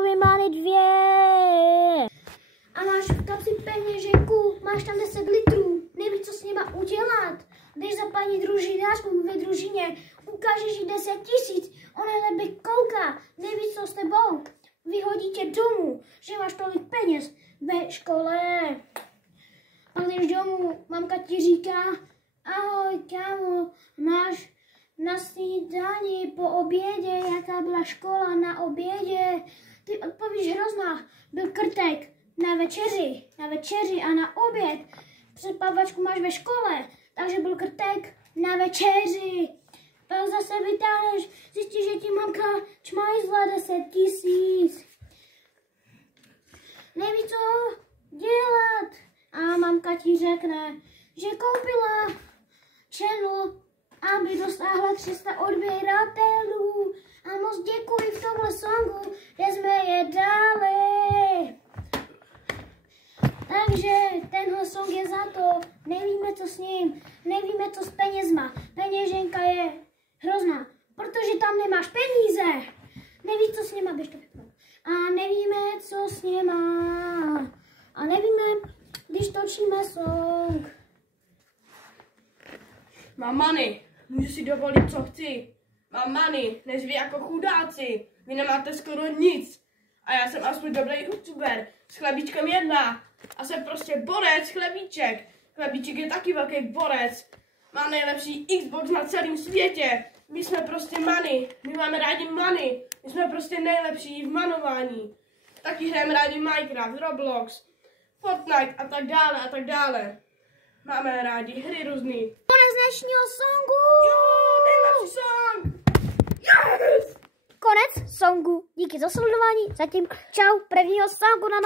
Máme 2. A máš v kapsi peněženku, máš tam 10 litrů, nevíš, co s nima udělat. Jdeš za paní družinářku ve družině, ukážeš jí 10 000, ona na tebe kouká, neví, co s tebou. Vyhodí tě domů, že máš tolik peněz ve škole. Pak jdeš domů, mamka ti říká, ahoj, kámo, máš na snídani po obědě, jaká byla škola na obědě. Ty odpovíš hrozná, byl krtek na večeři a na oběd. Přepavačku máš ve škole, takže byl krtek na večeři. Pak zase vytáhneš, zjistíš, že ti mamka čmajzla 10 000. Neví, co dělat. A mamka ti řekne, že koupila channel, aby dosáhla 300 odběratelů. A moc děkuji v tomhle songu, že jsme je dali. Takže tenhle song je za to, nevíme, co s ním, nevíme, co s penězma. Peněženka je hrozná, protože tam nemáš peníze. Nevíš, co s nima, běž to vypadá. A nevíme, co s nima. A nevíme, když točíme song. Mám money, můžu si dovolit, co chci. Mám money, než vy jako chudáci. Vy nemáte skoro nic. A já jsem aspoň dobrý youtuber s Chlebíčkem 1. A jsem prostě borec Chlebíček. Chlebíček je taky velký borec. Má nejlepší Xbox na celém světě. My jsme prostě money. My máme rádi money. My jsme prostě nejlepší v manování. Taky hrajeme rádi Minecraft, Roblox, Fortnite a tak dále a tak dále. Máme rádi hry různý. Konec dnešního songu. Jo, nejlepší song. Yes! Konec songu. Díky za sledování. Zatím čau prvního songu na